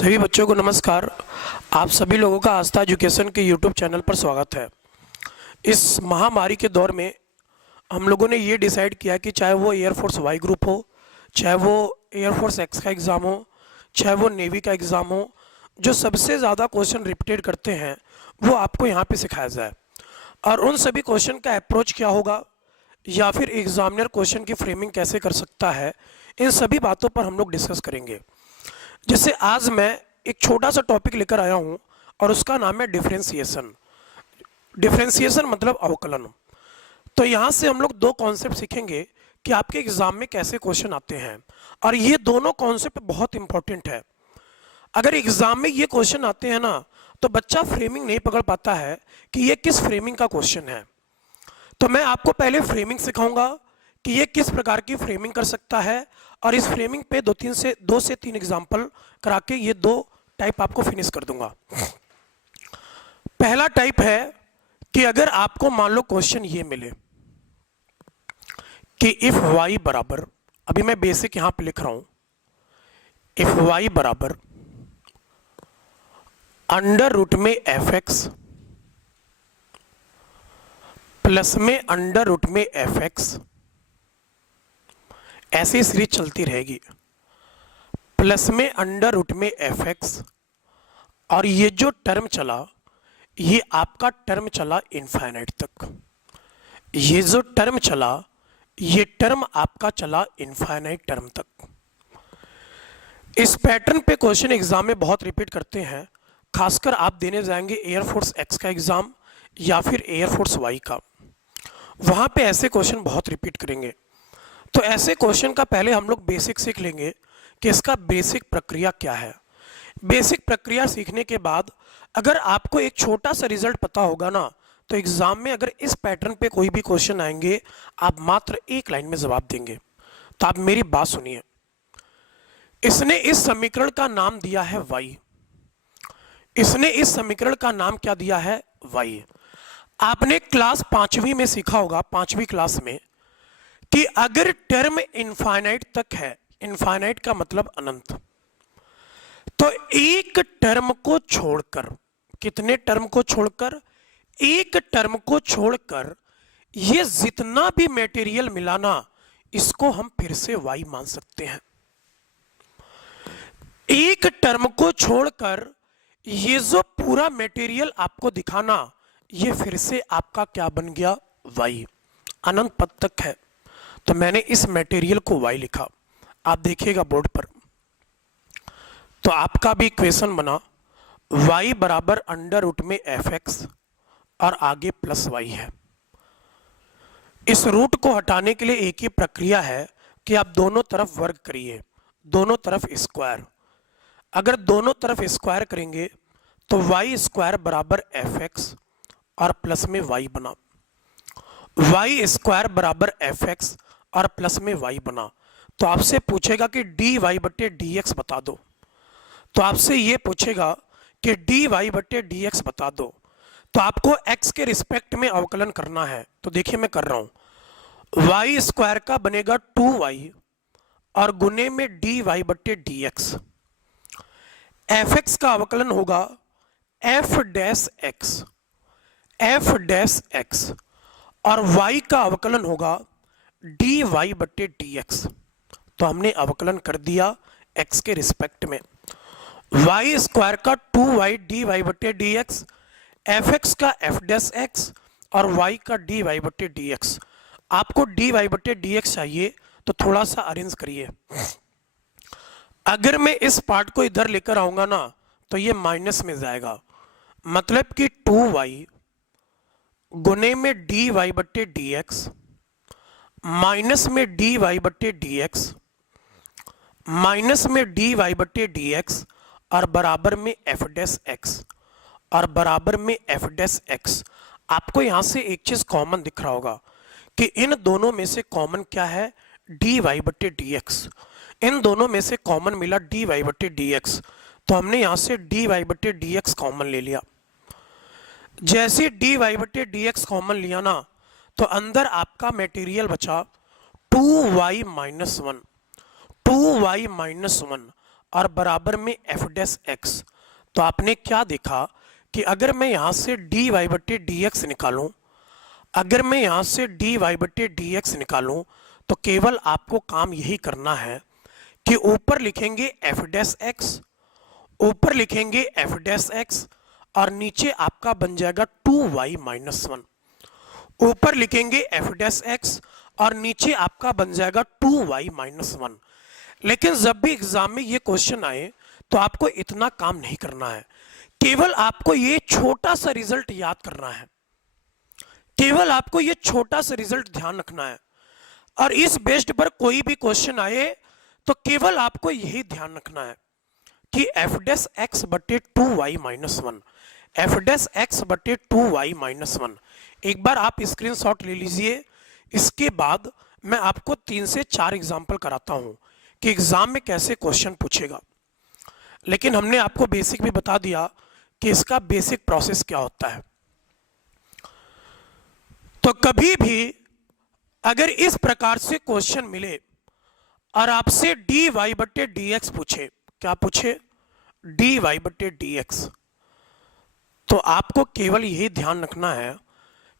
सभी बच्चों को नमस्कार। आप सभी लोगों का आस्था एजुकेशन के यूट्यूब चैनल पर स्वागत है। इस महामारी के दौर में हम लोगों ने ये डिसाइड किया कि चाहे वो एयरफोर्स वाई ग्रुप हो, चाहे वो एयरफोर्स एक्स का एग्ज़ाम हो, चाहे वो नेवी का एग्ज़ाम हो, जो सबसे ज़्यादा क्वेश्चन रिपीटेड करते हैं वो आपको यहाँ पे सिखाया जाए। और उन सभी क्वेश्चन का अप्रोच क्या होगा या फिर एग्जामिनर क्वेश्चन की फ्रेमिंग कैसे कर सकता है, इन सभी बातों पर हम लोग डिस्कस करेंगे। जैसे आज मैं एक छोटा सा टॉपिक लेकर आया हूं और उसका नाम है डिफरेंशिएशन। डिफरेंशिएशन मतलब अवकलन। तो यहाँ से हम लोग दो कॉन्सेप्ट सीखेंगे कि आपके एग्जाम में कैसे क्वेश्चन आते हैं, और ये दोनों कॉन्सेप्ट बहुत इंपॉर्टेंट है। अगर एग्जाम में ये क्वेश्चन आते हैं ना, तो बच्चा फ्रेमिंग नहीं पकड़ पाता है कि ये किस फ्रेमिंग का क्वेश्चन है। तो मैं आपको पहले फ्रेमिंग सिखाऊंगा कि ये किस प्रकार की फ्रेमिंग कर सकता है, और इस फ्रेमिंग पे दो से तीन एग्जाम्पल करा के ये दो टाइप आपको फिनिश कर दूंगा। पहला टाइप है कि अगर आपको मान लो क्वेश्चन ये मिले कि इफ y बराबर, अभी मैं बेसिक यहां पे लिख रहा हूं, इफ y बराबर अंडर रूट में fx प्लस में अंडर रूट में fx, ऐसी सीरीज चलती रहेगी, प्लस में अंडर रूट में fx, और ये जो टर्म चला ये आपका टर्म चला इनफाइनाइट तक। ये जो टर्म चला ये टर्म आपका चला इनफाइनाइट टर्म तक। इस पैटर्न पे क्वेश्चन एग्जाम में बहुत रिपीट करते हैं, खासकर आप देने जाएंगे एयरफोर्स एक्स का एग्जाम या फिर एयरफोर्स वाई का, वहां पे ऐसे क्वेश्चन बहुत रिपीट करेंगे। तो ऐसे क्वेश्चन का पहले हम लोग बेसिक सीख लेंगे कि इसका बेसिक प्रक्रिया क्या है। बेसिक प्रक्रिया सीखने के बाद अगर आपको एक छोटा सा रिजल्ट पता होगा ना, तो एग्जाम में अगर इस पैटर्न पे कोई भी क्वेश्चन आएंगे आप मात्र एक लाइन में जवाब देंगे। तो आप मेरी बात सुनिए। इसने इस समीकरण का नाम दिया है y। इसने इस समीकरण का नाम क्या दिया है? y। आपने क्लास 5वीं में सीखा होगा, 5वीं क्लास में, कि अगर टर्म इनफाइनाइट तक है, इनफाइनाइट का मतलब अनंत, तो एक टर्म को छोड़कर, कितने टर्म को छोड़कर? एक टर्म को छोड़कर ये जितना भी मटेरियल मिला ना, इसको हम फिर से y मान सकते हैं। एक टर्म को छोड़कर ये जो पूरा मटेरियल आपको दिखाना, ये फिर से आपका क्या बन गया? y। अनंत पद तक है, तो मैंने इस मटेरियल को y लिखा। आप देखिएगा बोर्ड पर, तो आपका भी इक्वेशन बना y बराबर अंडर रूट में fx और आगे प्लस y है। इस रूट को हटाने के लिए एक ही प्रक्रिया है कि आप दोनों तरफ वर्ग करिए, दोनों तरफ स्क्वायर। अगर दोनों तरफ स्क्वायर करेंगे तो y स्क्वायर बराबर fx और प्लस में y बना, y स्क्वायर बराबर fx और प्लस में y बना। तो आपसे पूछेगा कि dy बटे dx बता दो, तो आपसे ये पूछेगा कि dy बटे dx बता दो, तो आपको x के रिस्पेक्ट में अवकलन करना है। तो देखिए मैं कर रहा हूं, y स्क्वायर का बनेगा 2y और गुने में dy बटे dx। fx का अवकलन होगा f डैश x और y का अवकलन होगा dy बटे dx। तो हमने अवकलन कर दिया x के रिस्पेक्ट में। y स्क्वायर का 2y dy बटे dx, fx का f डैश x और y का dy बटे dx। आपको dy बटे dx चाहिए तो थोड़ा सा अरेंज करिए। अगर मैं इस पार्ट को इधर लेकर आऊंगा ना, तो ये माइनस में जाएगा, मतलब कि 2y गुने में dy बटे dx माइनस में dy बटे dx माइनस में dy बटे dx और बराबर में f डैश x और बराबर में f डैश x। आपको यहां से एक चीज कॉमन दिख रहा होगा कि इन दोनों में से कॉमन क्या है? dy बटे dx। इन दोनों में से कॉमन मिला dy बटे dx, तो हमने यहां से dy बटे dx कॉमन ले लिया। जैसे dy बटे dx कॉमन लिया ना, तो अंदर आपका मटेरियल बचा 2y माइनस 1, 2y माइनस 1 और बराबर में एफ डैश एक्स। तो आपने क्या देखा कि अगर मैं यहाँ से डी वाई बटे डी एक्स निकालूं, अगर मैं यहाँ से डी वाई बटे डी एक्स निकालूं, तो केवल आपको काम यही करना है कि ऊपर लिखेंगे एफ डैश एक्स, ऊपर लिखेंगे एफ डैश एक्स और नीचे आपका बन जाएगा 2y माइनस 1। ऊपर लिखेंगे एफ डैश एक्स और नीचे आपका बन जाएगा 2y माइनस 1। लेकिन जब भी एग्जाम में ये क्वेश्चन आए तो आपको इतना काम नहीं करना है, केवल आपको ये छोटा सा रिजल्ट याद करना है, केवल आपको ये छोटा सा रिजल्ट ध्यान रखना है। और इस बेस्ड पर कोई भी क्वेश्चन आए तो केवल आपको यही ध्यान रखना है कि एफ डैश एक्स बटे 2y minus 1, F dash x बटे 2y माइनस 1। एक बार आप स्क्रीनशॉट ले लीजिए। इसके बाद मैं आपको 3 से 4 एग्जाम्पल कराता हूं कि एग्जाम में कैसे क्वेश्चन पूछेगा। लेकिन हमने आपको बेसिक भी बता दिया कि इसका बेसिक प्रोसेस क्या होता है। तो कभी भी अगर इस प्रकार से क्वेश्चन मिले और आपसे डी वाई बटे डी एक्स पूछे, क्या पूछे? डी वाई बटे डी एक्स, तो आपको केवल यही ध्यान रखना है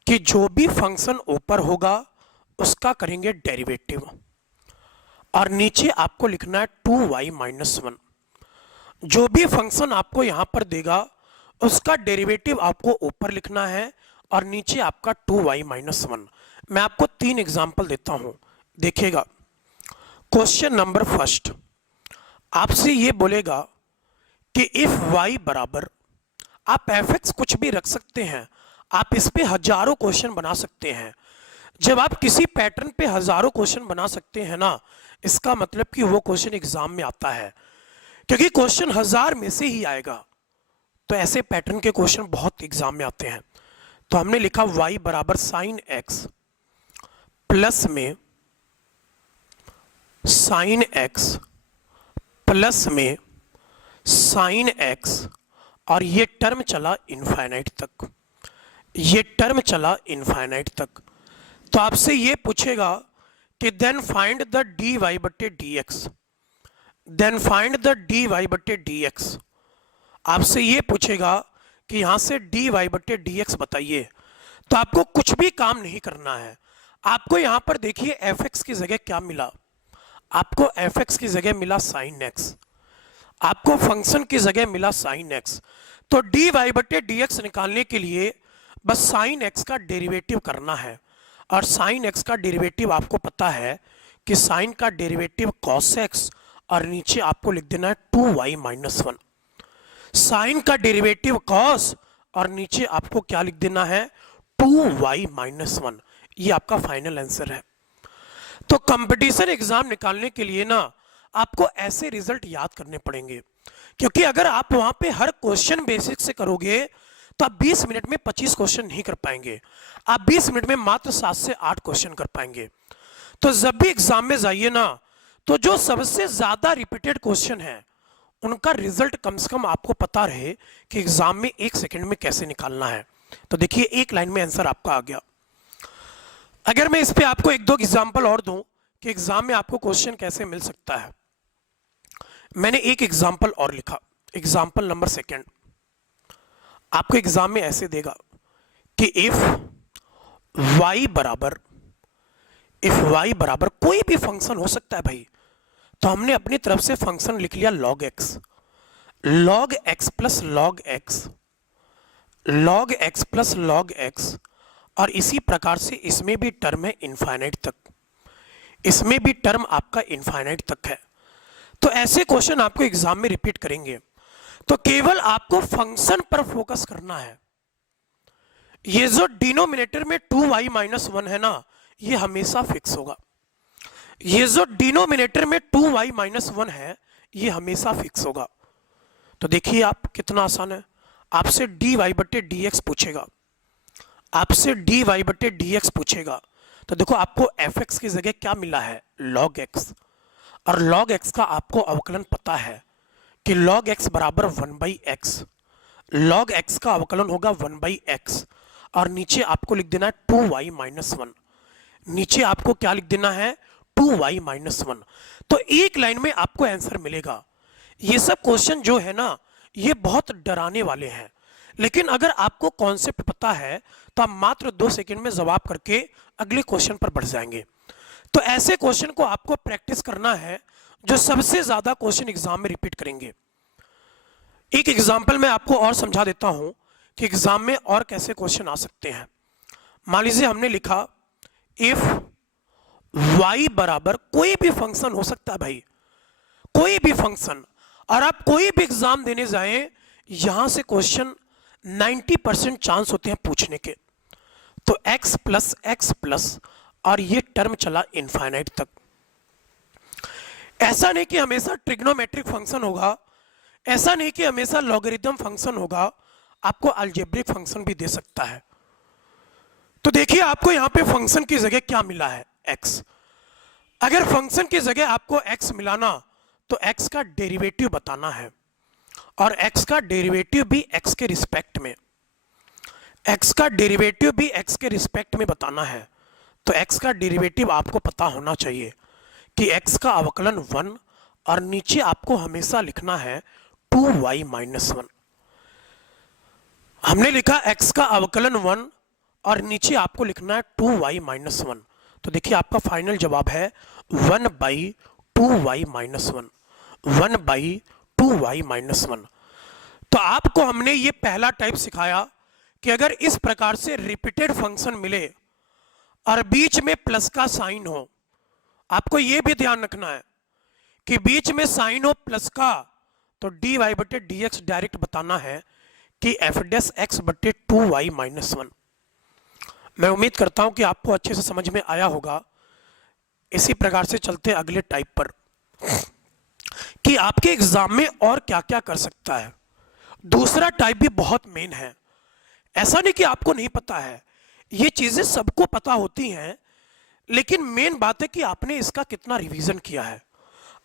कि जो भी फंक्शन ऊपर होगा उसका करेंगे डेरिवेटिव और नीचे आपको लिखना है 2y माइनस 1। जो भी फंक्शन आपको यहां पर देगा उसका डेरिवेटिव आपको ऊपर लिखना है और नीचे आपका 2y माइनस 1। मैं आपको 3 एग्जाम्पल देता हूं, देखिएगा। क्वेश्चन नंबर फर्स्ट आपसे ये बोलेगा कि इफ y बराबर, आप fx कुछ भी रख सकते हैं, आप इस पे हजारों क्वेश्चन बना सकते हैं। जब आप किसी पैटर्न पे हजारों क्वेश्चन बना सकते हैं ना, इसका मतलब कि वो क्वेश्चन एग्जाम में आता है, क्योंकि क्वेश्चन 1000 में से ही आएगा। तो ऐसे पैटर्न के क्वेश्चन बहुत एग्जाम में आते हैं। तो हमने लिखा y बराबर साइन एक्स प्लस में साइन एक्स प्लस में साइन एक्स और ये टर्म चला इनफाइनाइट तक, ये टर्म चला इनफाइनाइट तक। तो आपसे ये पूछेगा कि then find the d y बटे d x, then find the d y बटे डी एक्स। आपसे ये पूछेगा कि यहां से डी वाई बटे डी एक्स बताइए। तो आपको कुछ भी काम नहीं करना है। आपको यहां पर देखिए एफ एक्स की जगह क्या मिला, आपको एफ एक्स की जगह मिला साइन एक्स, आपको फंक्शन की जगह मिला साइन एक्स। तो डी वाई बटे डी एक्स निकालने के लिए बस साइन एक्स का डेरिवेटिव करना है और साइन एक्स का डेरिवेटिव आपको पता है कि साइन का डेरिवेटिव कॉस एक्स और नीचे आपको लिख देना है 2y माइनस 1। साइन का डेरिवेटिव कॉस और नीचे आपको क्या लिख देना है 2y माइनस 1। ये आपका फाइनल आंसर है। तो कंपटीशन एग्जाम निकालने के लिए ना आपको ऐसे रिजल्ट याद करने पड़ेंगे, क्योंकि अगर आप वहां पे हर क्वेश्चन बेसिक से करोगे तो आप 20 मिनट में 25 क्वेश्चन नहीं कर पाएंगे, आप 20 मिनट में मात्र 7 से 8 क्वेश्चन कर पाएंगे। तो जब भी एग्जाम में जाइए ना, तो जो सबसे ज्यादा रिपीटेड क्वेश्चन है उनका रिजल्ट कम से कम आपको पता रहे कि एग्जाम में 1 सेकंड में कैसे निकालना है। तो देखिए एक लाइन में आंसर आपका आ गया। अगर मैं इस पे आपको 1-2 एग्जाम्पल और दूं कि एग्जाम में आपको क्वेश्चन कैसे मिल सकता है, मैंने एक एग्जाम्पल और लिखा, एग्जाम्पल नंबर 2। आपको एग्जाम में ऐसे देगा कि इफ y बराबर कोई भी फंक्शन हो सकता है भाई, तो हमने अपनी तरफ से फंक्शन लिख लिया log x, log x plus log x, log x plus log x। और इसी प्रकार से इसमें भी टर्म है इनफाइनाइट तक, इसमें भी टर्म आपका इनफाइनाइट तक है। तो ऐसे क्वेश्चन आपको एग्जाम में रिपीट करेंगे। तो केवल आपको फंक्शन पर फोकस करना है। ये जो डिनोमिनेटर में 2y माइनस 1 है ना, ये हमेशा फिक्स होगा। ये जो डिनोमिनेटर में 2y माइनस 1 है, ये हमेशा फिक्स होगा। तो देखिए आप कितना आसान है। आपसे dy बटे dx पूछेगा, आपसे dy बटे dx पूछेगा, तो देखो आपको fx की जगह क्या मिला है log x, और log x का आपको अवकलन पता है कि log x बराबर 1/x, log x का अवकलन होगा 1/x और नीचे आपको लिख देना है 2y माइनस 1, नीचे आपको क्या लिख देना है 2y माइनस 1। तो एक लाइन में आपको आंसर मिलेगा। ये सब क्वेश्चन जो है ना, ये बहुत डराने वाले हैं, लेकिन अगर आपको कॉन्सेप्ट पता है तो आप मात्र 2 सेकंड में जवाब करके अगले क्वेश्चन पर बढ़ जाएंगे। तो ऐसे क्वेश्चन को आपको प्रैक्टिस करना है जो सबसे ज्यादा क्वेश्चन एग्जाम में रिपीट करेंगे। एक एग्जाम्पल मैं आपको और समझा देता हूं कि एग्जाम में और कैसे क्वेश्चन आ सकते हैं। मान लीजिए हमने लिखा इफ y बराबर, कोई भी फंक्शन हो सकता है भाई, कोई भी फंक्शन, और आप कोई भी एग्जाम देने जाएं यहां से क्वेश्चन 90% चांस होते हैं पूछने के। तो x प्लस और ये टर्म चला इनफाइनाइट तक। ऐसा नहीं कि हमेशा ट्रिग्नोमेट्रिक फंक्शन होगा, ऐसा नहीं कि हमेशा लॉगरिथम फंक्शन होगा, आपको अलजेब्रिक फंक्शन भी दे सकता है। तो देखिए आपको यहां पे फंक्शन की जगह क्या मिला है, x। अगर फंक्शन की जगह आपको x मिलाना तो x का डेरिवेटिव बताना है, और x का डेरिवेटिव भी x के रिस्पेक्ट में, x का डेरिवेटिव भी x के रिस्पेक्ट में बताना है। तो x का डेरिवेटिव आपको पता होना चाहिए कि x का अवकलन 1, और नीचे आपको हमेशा लिखना है 2y माइनस 1। हमने लिखा x का अवकलन 1 और नीचे आपको लिखना है 2y माइनस 1। तो देखिए आपका फाइनल जवाब है 1/2y माइनस 1, 1/2y माइनस 1। तो आपको हमने ये पहला टाइप सिखाया कि अगर इस प्रकार से रिपीटेड फंक्शन मिले और बीच में प्लस का साइन हो, आपको ये भी ध्यान रखना है कि बीच में साइन हो प्लस का, तो dy/dx डायरेक्ट बताना है कि f'(x/2y माइनस 1)। मैं उम्मीद करता हूं कि आपको अच्छे से समझ में आया होगा। इसी प्रकार से चलते अगले टाइप पर कि आपके एग्जाम में और क्या क्या कर सकता है। दूसरा टाइप भी बहुत मेन है। ऐसा नहीं कि आपको नहीं पता है, ये चीजें सबको पता होती हैं, लेकिन मेन बात है कि आपने इसका कितना रिवीजन किया है।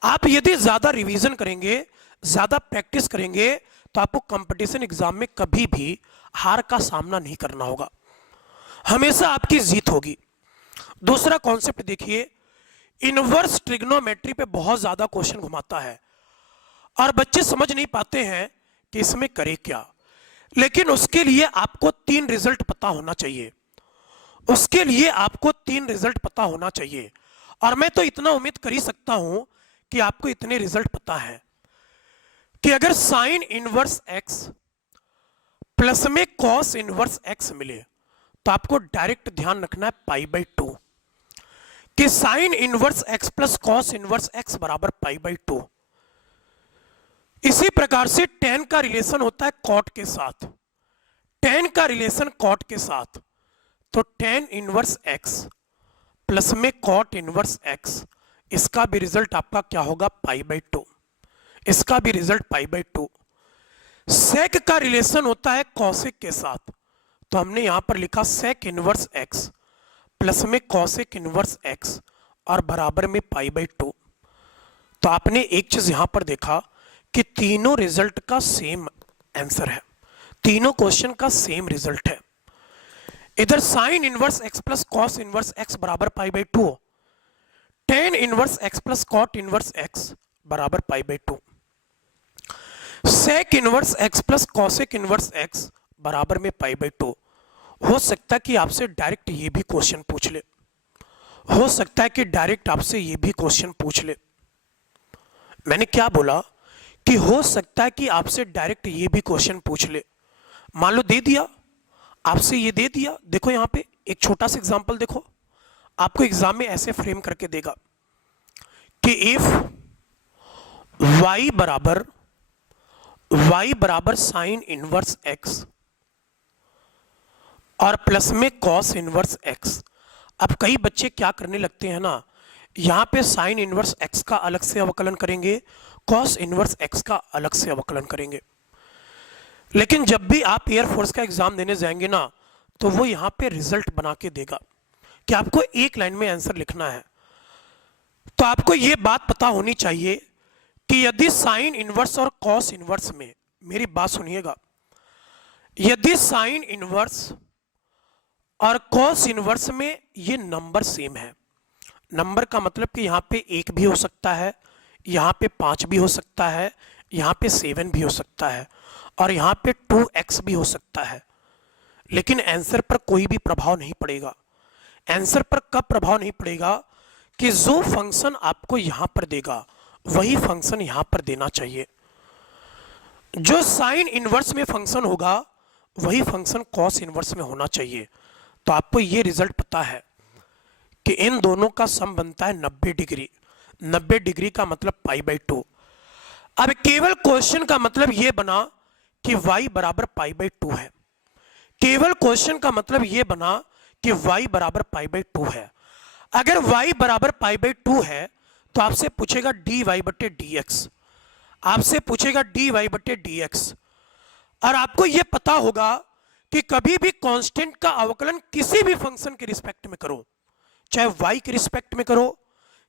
आप यदि ज्यादा रिवीजन करेंगे, ज्यादा प्रैक्टिस करेंगे, तो आपको कंपटीशन एग्जाम में कभी भी हार का सामना नहीं करना होगा, हमेशा आपकी जीत होगी। दूसरा कॉन्सेप्ट देखिए, इनवर्स ट्रिग्नोमेट्री पे बहुत ज्यादा क्वेश्चन घुमाता है और बच्चे समझ नहीं पाते हैं कि इसमें करे क्या। लेकिन उसके लिए आपको 3 रिजल्ट पता होना चाहिए, उसके लिए आपको 3 रिजल्ट पता होना चाहिए। और मैं तो इतना उम्मीद कर ही सकता हूं कि आपको इतने रिजल्ट पता है कि अगर साइन इनवर्स x प्लस में कॉस इनवर्स x मिले तो आपको डायरेक्ट ध्यान रखना है π/2 कि sign inverse x plus cos inverse x बराबर π/2। इसी प्रकार से tan का रिलेशन होता है cot के साथ, tan का रिलेशन cot के साथ, तो tan इनवर्स x प्लस में cot इनवर्स x, इसका भी रिजल्ट आपका क्या होगा, π/2। इसका भी रिजल्ट π/2। sec का रिलेशन होता है cosec के साथ, तो हमने यहां पर लिखा sec इनवर्स x प्लस में cosec इनवर्स x और बराबर में π/2। तो आपने एक चीज यहां पर देखा कि तीनों रिजल्ट का सेम आंसर है, तीनों क्वेश्चन का सेम रिजल्ट है। इधर sine inverse x plus cos inverse x बराबर π/2, tan inverse x plus cot inverse x बराबर π/2, sec inverse x plus cosec inverse x बराबर में π/2। हो सकता है कि आपसे डायरेक्ट ये भी क्वेश्चन पूछ ले, हो सकता है कि डायरेक्ट आपसे ये भी क्वेश्चन पूछ ले। मैंने क्या बोला कि हो सकता है कि आपसे डायरेक्ट ये भी क्वेश्चन पूछ ले। मान लो दे दिया, आपसे ये दे दिया, देखो यहां पे एक छोटा सा एग्जांपल देखो, आपको एग्जाम में ऐसे फ्रेम करके देगा कि इफ y बराबर साइन इनवर्स x और प्लस में कॉस इनवर्स x। अब कई बच्चे क्या करने लगते हैं ना, यहां पे साइन इनवर्स x का अलग से अवकलन करेंगे, कॉस इनवर्स x का अलग से अवकलन करेंगे। लेकिन जब भी आप एयरफोर्स का एग्जाम देने जाएंगे ना, तो वो यहां पे रिजल्ट बना के देगा कि आपको एक लाइन में आंसर लिखना है। तो आपको ये बात पता होनी चाहिए कि यदि साइन इनवर्स और कॉस इनवर्स में, मेरी बात सुनिएगा, यदि साइन इनवर्स और कॉस इनवर्स में ये नंबर सेम है, नंबर का मतलब कि यहां पे 1 भी हो सकता है, यहां पे 5 भी हो सकता है, यहाँ पे 7 भी हो सकता है और यहाँ पे 2x भी हो सकता है, लेकिन आंसर पर कोई भी प्रभाव नहीं पड़ेगा। आंसर पर कब प्रभाव नहीं पड़ेगा कि जो फंक्शन आपको यहाँ पर देगा वही फंक्शन यहाँ पर देना चाहिए। जो साइन इनवर्स में फंक्शन होगा वही फंक्शन कॉस इनवर्स में होना चाहिए। तो आपको ये रिजल्ट पता है कि इन दोनों का सम बनता है 90 डिग्री। 90 डिग्री का मतलब π/2। अब केवल क्वेश्चन का मतलब यह बना कि y बराबर π/2 है। केवल क्वेश्चन का मतलब यह बना कि y बराबर π/2 है। अगर y बराबर π/2 है तो आपसे पूछेगा dy/dx, आपसे पूछेगा dy/dx। और आपको यह पता होगा कि कभी भी कांस्टेंट का अवकलन किसी भी फंक्शन के रिस्पेक्ट में करो, चाहे y के रिस्पेक्ट में करो,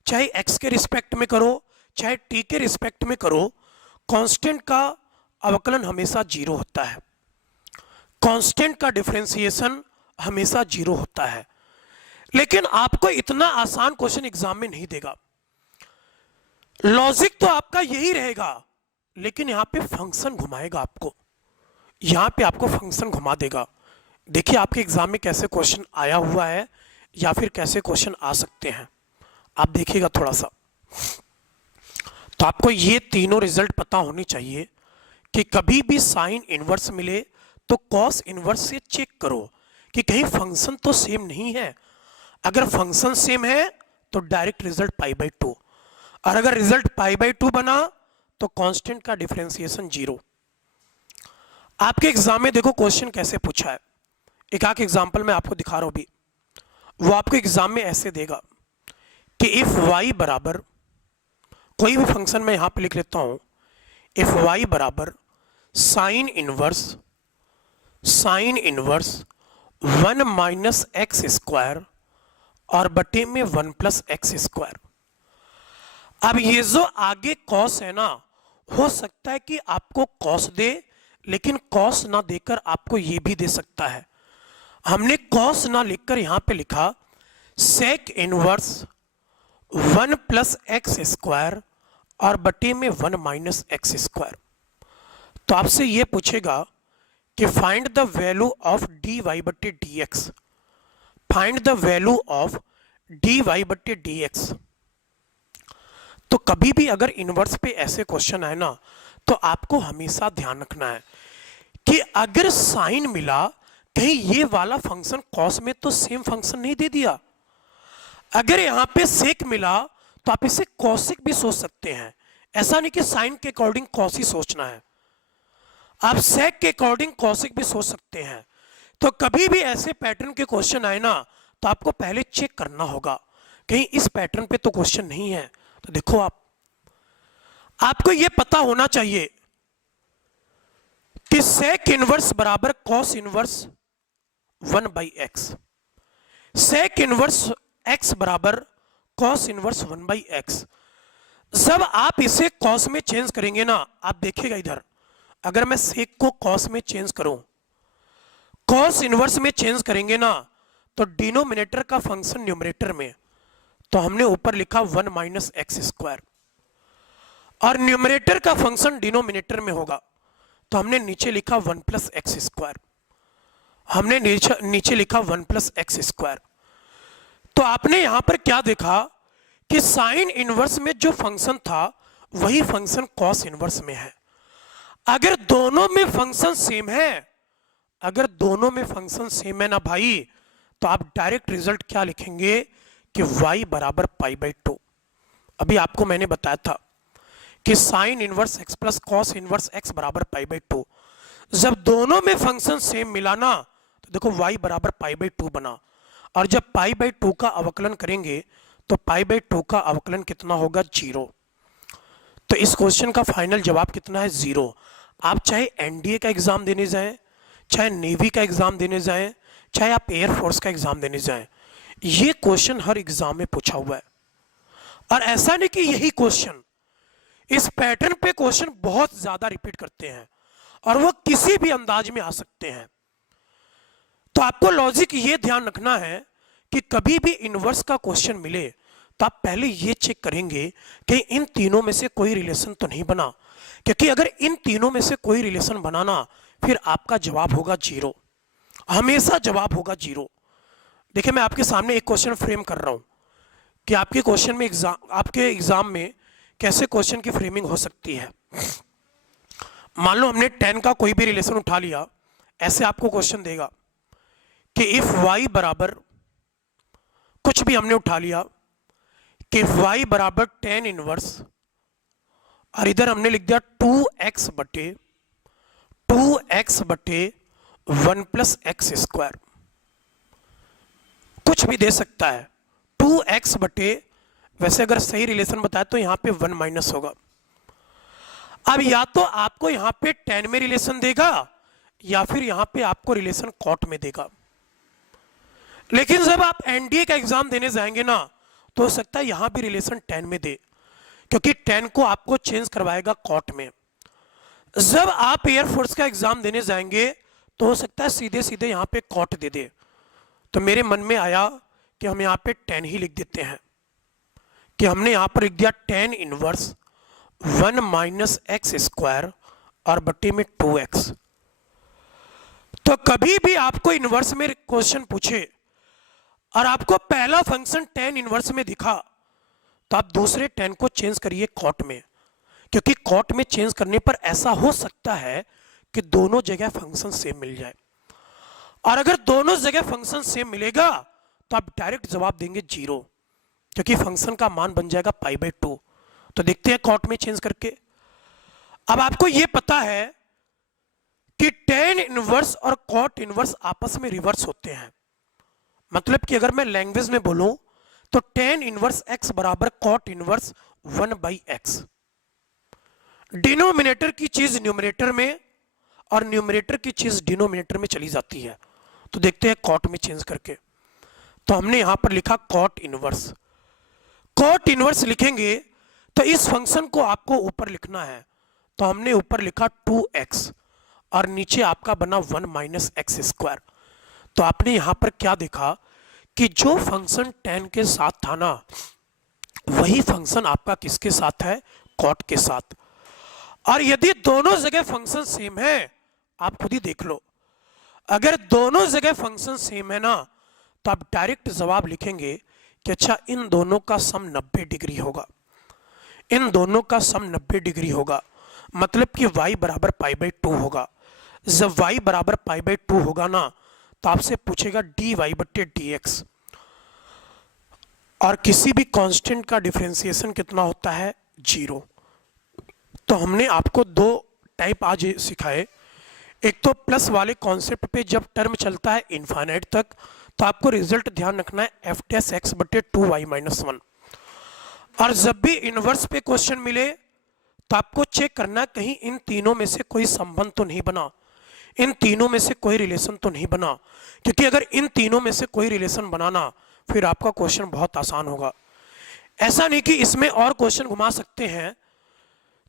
चाहे x के रिस्पेक्ट में करो, चाहे t के रिस्पेक्ट में करो, कांस्टेंट का अवकलन हमेशा 0 होता है। कांस्टेंट का डिफरेंशिएशन हमेशा 0 होता है। लेकिन आपको इतना आसान क्वेश्चन एग्जाम में नहीं देगा। लॉजिक तो आपका यही रहेगा, लेकिन यहां पे फंक्शन घुमाएगा आपको, यहां पे आपको फंक्शन घुमा देगा। देखिए आपके एग्जाम में कैसे क्वेश्चन आया हुआ है या फिर कैसे क्वेश्चन आ सकते हैं, आप देखिएगा थोड़ा सा। तो आपको ये तीनों रिजल्ट पता होने चाहिए कि कभी भी साइन इनवर्स मिले तो कॉस इनवर्स से चेक करो कि कहीं फंक्शन तो सेम नहीं है। अगर फंक्शन सेम है तो डायरेक्ट रिजल्ट π/2, और अगर रिजल्ट π/2 बना तो कांस्टेंट का डिफरेंशिएशन 0। आपके एग्जाम में देखो क्वेश्चन कैसे पूछा है, एक आख एग्जाम्पल मैं आपको दिखा रहा हूं अभी। वो आपको एग्जाम में ऐसे देगा कि इफ y बराबर, कोई भी फंक्शन मैं यहां पे लिख लेता हूं, इफ y बराबर sine inverse 1 minus x square और बटे में 1 प्लस एक्स स्क्वायर। अब ये जो आगे कॉस है ना, हो सकता है कि आपको कॉस दे, लेकिन कॉस ना देकर आपको ये भी दे सकता है। हमने कॉस ना लिखकर यहां पे लिखा sec inverse 1 plus x square और बटे में 1 माइनस एक्स स्क्वायर। तो आपसे ये पूछेगा कि find the value of dy/dx, find the value of dy/dx। तो कभी भी अगर इनवर्स पे ऐसे क्वेश्चन आए ना, तो आपको हमेशा ध्यान रखना है कि अगर साइन मिला, कहीं ये वाला फंक्शन कॉस में तो सेम फंक्शन नहीं दे दिया। अगर यहां पे सेक मिला तो आप इसे कॉसिक भी सोच सकते हैं, ऐसा नहीं कि साइन के अकॉर्डिंग कॉस ही सोचना है, आप सेक के अकॉर्डिंग कॉसिक भी सोच सकते हैं। तो कभी भी ऐसे पैटर्न के क्वेश्चन आए ना, तो आपको पहले चेक करना होगा कहीं इस पैटर्न पे तो क्वेश्चन नहीं है। तो देखो आपको यह पता होना चाहिए कि सेक इनवर्स बराबर cos inverse 1/x, sec inverse x बराबर कॉस इनवर्स 1/x। जब आप इसे कॉस में चेंज करेंगे ना, आप देखिएगा इधर, अगर मैं सेक को कॉस में चेंज करूं, कॉस इनवर्स में चेंज करेंगे ना, तो डिनोमिनेटर का फंक्शन न्यूमरेटर में, तो हमने ऊपर लिखा 1 माइनस एक्स स्क्वायर, और न्यूमरेटर का फंक्शन डिनोमिनेटर में होगा, तो हमने नीचे लिखा 1 प्लस एक्स स्क्वायर, हमने नीचे लिखा 1 प्लस एक्स स्क्वायर। तो आपने यहां पर क्या देखा कि साइन इनवर्स में जो फंक्शन था वही फंक्शन कॉस इनवर्स में है। अगर दोनों में फंक्शन सेम है, अगर दोनों में फंक्शन सेम है ना भाई, तो आप डायरेक्ट रिजल्ट क्या लिखेंगे कि y बराबर π/2। अभी आपको मैंने बताया था कि sign inverse x plus cos inverse x बराबर π/2। जब दोनों में फंक्शन सेम मिला ना, तो देखो y बराबर π/2 बना, और जब π/2 का अवकलन करेंगे तो π/2 का अवकलन कितना होगा? 0। तो इस क्वेश्चन का फाइनल जवाब कितना है? 0। आप चाहे एनडीए का एग्जाम देने जाएं, चाहे नेवी का एग्जाम देने जाएं, चाहे आप एयरफोर्स का एग्जाम देने जाएं, ये क्वेश्चन हर एग्जाम में पूछा हुआ है। और ऐसा नहीं कि यही क्वेश्चन, इस पैटर्न पे क्वेश्चन बहुत ज्यादा रिपीट करते हैं और वो किसी भी अंदाज में आ सकते हैं। तो आपको लॉजिक ये ध्यान रखना है कि कभी भी इनवर्स का क्वेश्चन मिले तो आप पहले ये चेक करेंगे कि इन तीनों में से कोई रिलेशन तो नहीं बना। क्योंकि अगर इन तीनों में से कोई रिलेशन बनाना, फिर आपका जवाब होगा जीरो, हमेशा जवाब होगा जीरो। देखिए मैं आपके सामने एक क्वेश्चन फ्रेम कर रहा हूं कि आपके एग्जाम में कैसे क्वेश्चन की फ्रेमिंग हो सकती है। मान लो हमने 10 का कोई भी रिलेशन उठा लिया, ऐसे आपको क्वेश्चन देगा कि इफ y बराबर, कुछ भी हमने उठा लिया कि y बराबर 10 इनवर्स, और इधर हमने लिख दिया 2x बटे 1 प्लस एक्स स्क्वायर, कुछ भी दे सकता है। 2x बटे, वैसे अगर सही रिलेशन बताया तो यहां पे 1 माइनस होगा। अब या तो आपको यहां पे 10 में रिलेशन देगा या फिर यहां पे आपको रिलेशन कॉट में देगा। लेकिन जब आप एनडीए का एग्जाम देने जाएंगे ना, तो हो सकता है यहां भी रिलेशन 10 में दे, क्योंकि 10 को आपको चेंज करवाएगा कॉट में। जब आप एयरफोर्स का एग्जाम देने जाएंगे तो हो सकता है सीधे सीधे यहां पे कॉट दे दे। तो मेरे मन में आया कि हम यहां पे 10 ही लिख देते हैं, कि हमने यहां पर लिख दिया 10 इनवर्स 1 माइनस एक्स स्क्वायर और बट्टे में 2x। तो कभी भी आपको इनवर्स में क्वेश्चन पूछे और आपको पहला फंक्शन 10 इनवर्स में दिखा, तो आप दूसरे 10 को चेंज करिए कॉट में, क्योंकि कॉट में चेंज करने पर ऐसा हो सकता है कि दोनों जगह फंक्शन सेम मिल जाए। और अगर दोनों जगह फंक्शन सेम मिलेगा तो आप डायरेक्ट जवाब देंगे जीरो, क्योंकि फंक्शन का मान बन जाएगा π/2। तो देखते हैं कॉट में चेंज करके। अब आपको यह पता है कि tan इनवर्स और कॉट इनवर्स आपस में रिवर्स होते हैं। मतलब कि अगर मैं लैंग्वेज में बोलूं तो tan इनवर्स x बराबर कॉट इनवर्स 1/x। डिनोमिनेटर की चीज न्यूमरेटर में और न्यूमरेटर की चीज डिनोमिनेटर में चली जाती है। तो देखते हैं कॉट में चेंज करके। तो हमने यहां पर लिखा कॉट इनवर्स। कॉट इनवर्स लिखेंगे तो इस फंक्शन को आपको ऊपर लिखना है, तो हमने ऊपर लिखा 2x और नीचे आपका बना 1 माइनस एक्स स्क्वायर। तो आपने यहां पर क्या देखा कि जो फंक्शन 10 के साथ था ना, वही फंक्शन आपका किसके साथ है, कॉट के साथ। और यदि दोनों जगह फंक्शन सेम है, आप खुद ही देख लो, अगर दोनों जगह फंक्शन सेम है ना, तो आप डायरेक्ट जवाब लिखेंगे कि अच्छा इन दोनों का सम 90 डिग्री होगा, इन दोनों का सम 90 डिग्री होगा। मतलब कि y बराबर π/2 होगा। जब y बराबर π/2 होगा ना, तो आपसे पूछेगा dy/dx, और किसी भी कांस्टेंट का डिफरेंशिएशन कितना होता है, जीरो। तो हमने आपको दो टाइप आज सिखाए। एक तो प्लस वाले कॉन्सेप्ट पे जब टर्म चलता है इनफाइनाइट तक, तो आपको रिजल्ट ध्यान रखना है f'(x/2y-1)। और जब भी इनवर्स पे क्वेश्चन मिले तो आपको चेक करना है कहीं इन तीनों में से कोई संबंध तो नहीं बना, इन तीनों में से कोई रिलेशन तो नहीं बना। क्योंकि अगर इन तीनों में से कोई रिलेशन बनाना, फिर आपका क्वेश्चन बहुत आसान होगा। ऐसा नहीं कि इसमें और क्वेश्चन घुमा सकते हैं,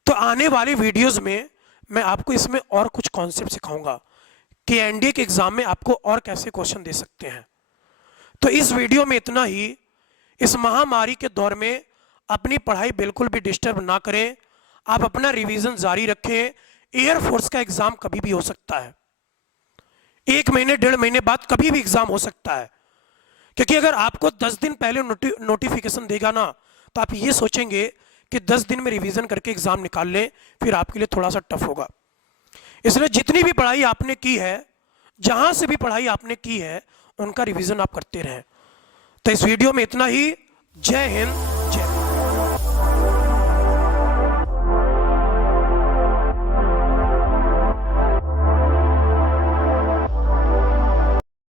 तो आने वाले वीडियोस में मैं आपको इसमें और कुछ कॉन्सेप्ट सिखाऊंगा कि एनडीए के एग्जाम में आपको और कैसे क्वेश्चन दे सकते हैं। तो इस वीडियो में इतना ही। इस महामारी के दौर में अपनी पढ़ाई बिल्कुल भी डिस्टर्ब ना करें, आप अपना रिवीजन जारी रखें। एयरफोर्स का एग्जाम कभी भी हो सकता है, 1 महीने 1.5 महीने बाद कभी भी एग्जाम हो सकता है। क्योंकि अगर आपको 10 दिन पहले नोटिफिकेशन देगा ना, तो आप ये सोचेंगे कि 10 दिन में रिवीजन करके एग्जाम निकाल लें, फिर आपके लिए थोड़ा सा टफ होगा। इसलिए जितनी भी पढ़ाई आपने की है, जहां से भी पढ़ाई आपने की है, उनका रिवीजन आप करते रहें। तो इस वीडियो में इतना ही। जय हिंद,